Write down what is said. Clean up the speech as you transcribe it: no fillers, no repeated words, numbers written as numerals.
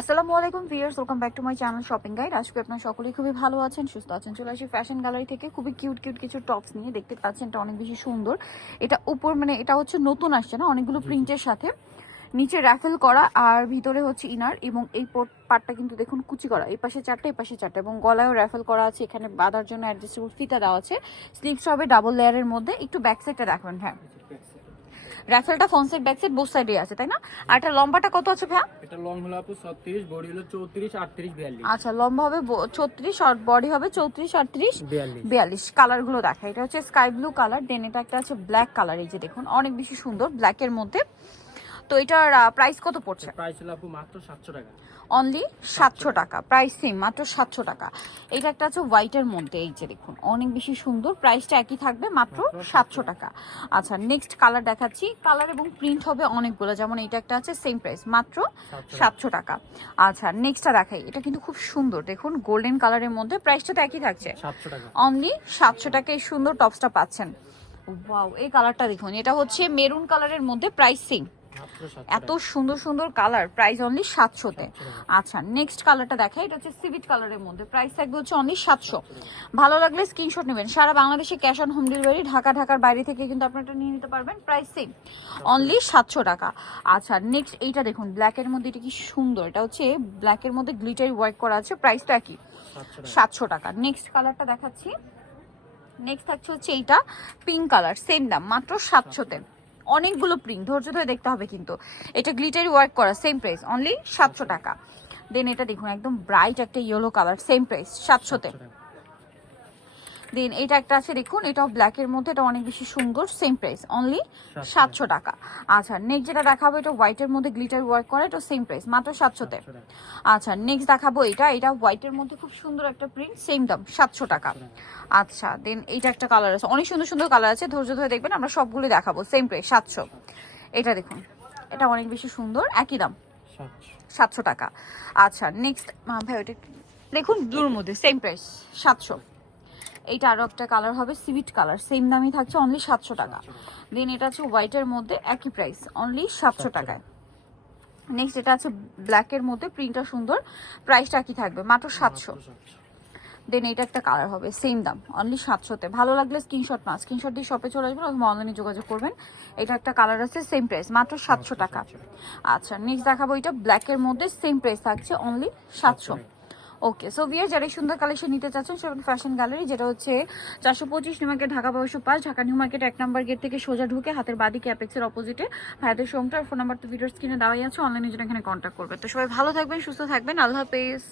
আসসালামু আলাইকুম viewers, welcome back to my channel shopping guide. আজকে আপনারা সকলেই খুবই ভালো আছেন, সুস্থ আছেন। চলে আসি ফ্যাশন গ্যালারি থেকে খুবই কিউট কিছু টপস নিয়ে। দেখতে পাচ্ছেন এটা অনেক বেশি সুন্দর। এটা উপর এটা হচ্ছে নতুন আসছে না, অনেকগুলো প্রিন্টের সাথে নিচে র্যাফেল করা আর ভিতরে হচ্ছে ইনার, এবং এই পার্টটা কিন্তু দেখুন কুচি করা, এই পাশে চারটে এই পাশে চারটে, এবং গলায়ও র্যাফেল করা আছে। এখানে বাঁধার জন্য অ্যাডজাস্টেবল ফিতা দেওয়া আছে। স্লিভস হবে ডাবল লেয়ারের মধ্যে। একটু ব্যাক সাইডটা রাখবেন। হ্যাঁ, র্যাফেলটা front side back side both সাইডে আছে, তাই না? আর এটা লম্বাটা কত আছে ভাইয়া? এটা লং হলো আপু 36, বডি হলো 34, 38, 42। আচ্ছা, লম্বা হবে 36 আর বডি হবে 34, 38, 42। কালার গুলো দেখা, এটা হচ্ছে স্কাই ব্লু কালার, দেন এটা একটা আছে ব্ল্যাক কালার। এই যে দেখুন অনেক বেশি সুন্দর ব্ল্যাকের মধ্যে। তো এটার প্রাইস কত পড়ছে? প্রাইস হলো আপু মাত্র 700 টাকা। অনলি 700 টাকা, প্রাইস সেম, মাত্র 700 টাকা। এটা একটা আছে হোয়াইটের মধ্যে, এই যে দেখুন অনেক বেশি সুন্দর, প্রাইসটা একই থাকবে, মাত্র 700 টাকা। আচ্ছা, নেক্সট কালার দেখাচ্ছি। কালার এবং প্রিন্ট হবে অনেকগুলো, যেমন এটা একটা আছে সেম প্রাইস, মাত্র 700 টাকা। আচ্ছা, নেক্সটটা দেখাই। এটা কিন্তু খুব সুন্দর, দেখুন গোল্ডেন কালারের মধ্যে, প্রাইসটা তো একই থাকছে, 700 টাকা। অনলি 700 টাকা এই সুন্দর টপসটা পাচ্ছেন। ওয়াও, এই কালারটা দেখুন, এটা হচ্ছে মেরুন কালারের মধ্যে, প্রাইস সেম। এত সুন্দর সুন্দর কালার, প্রাইস অনলি 700-তে। আচ্ছা, নেক্সট কালারটা দেখাই। এটা হচ্ছে সিভিট কালারের মধ্যে, প্রাইস থাকবে হচ্ছে অনলি 700। ভালো লাগলে স্ক্রিনশট নেবেন। সারা বাংলাদেশে ক্যাশ অন হোম ডেলিভারি, ঢাকার বাইরে থেকে কিন্তু আপনারা এটা নিয়ে নিতে পারবেন, প্রাইস সেম, অনলি 700 টাকা। আচ্ছা, নেক্সট এইটা দেখুন ব্ল্যাকের মধ্যে, এটা কি সুন্দর, এটা হচ্ছে ব্ল্যাকের মধ্যে গ্লিটারি ওয়ার্ক করা আছে, প্রাইসটা কি 700 টাকা। নেক্সট কালারটা দেখাচ্ছি। নেক্সট থাকছে হচ্ছে এইটা পিঙ্ক কালার, সেম দাম, মাত্র 700-তে। অনেকগুলো প্রিন্ট, ধৈর্য ধরে দেখতে হবে কিন্তু। এটা গ্লিটারি ওয়ার্ক করা, সেম প্রাইস, অনলি 700 টাকা। দেন এটা দেখুন একদম ব্রাইট একটা ইয়েলো কালার, সেম প্রাইস 700-তে। দেন এটা একটা আছে দেখুন, এটাও ব্ল্যাকের মধ্যে, এটা অনেক বেশি সুন্দর, সেম প্রাইস, অনলি 700 টাকা। আচ্ছা, নেক্সট যেটা দেখাবো, এটা হোয়াইটের মধ্যে গ্লিটার ওয়ার্ক করা, এটা সেম প্রাইস, মাত্র 700-তে। আচ্ছা, নেক্সট দেখাবো এটা হোয়াইটের মধ্যে খুব সুন্দর একটা প্রিন্ট, সেম দাম, 700 টাকা। আচ্ছা, দেন এইটা একটা কালার আছে, অনেক সুন্দর সুন্দর কালার আছে, ধৈর্য ধরে দেখবেন, আমরা সবগুলো দেখাবো, সেম প্রাইস 700। এটা দেখুন, এটা অনেক বেশি সুন্দর, একই দাম, 700 টাকা। আচ্ছা, নেক্সট ভাই ওইটা দেখুন ব্লুর মধ্যে, সেম প্রাইস 700। এইটা আরো একটা কালার হবে সিভিট কালার, সেম দামই থাকছে, অনলি 700 টাকা। দেন এটা আছে হোয়াইটের মধ্যে, একই প্রাইস, অনলি 700 টাকায়। নেক্সট এটা আছে ব্ল্যাকের মধ্যে, প্রিন্টটা সুন্দর, প্রাইসটা কি থাকবে, মাত্র 700। দেন এটা একটা কালার হবে, সেম দাম, অনলি 700-তে। ভালো লাগলে স্ক্রিনশট দিয়ে শপে চলে আসবেন অথবা অনলাইনে যোগাযোগ করবেন। এটা একটা কালার আছে, সেম প্রাইস, মাত্র 700 টাকা। আচ্ছা, নেক্সট দেখাবো এটা ব্ল্যাকের মধ্যে, সেম প্রাইস থাকছে, অনলি 700। ওকে, সো ভিয়ার যারা সুন্দর কালেকশন নিতে চাচ্ছেন সেরকম ফ্যাশন গ্যালারি, যেটা হচ্ছে 425 new market, Dhaka 1205, Dhaka new market 1 নম্বর গেট থেকে সোজা ঢুকে হাতের বাদিকে অ্যাপেক্সের অপোজিটে ভাইদের শোরুমটার ফোন নাম্বার তো ভিডিওর স্ক্রিনে দেওয়াই আছে, অনলাইনে জন্য এখানে কন্ট্যাক্ট করবে। তো সবাই ভালো থাকবেন, সুস্থ থাকবেন, আল্লাহ হাফেজ।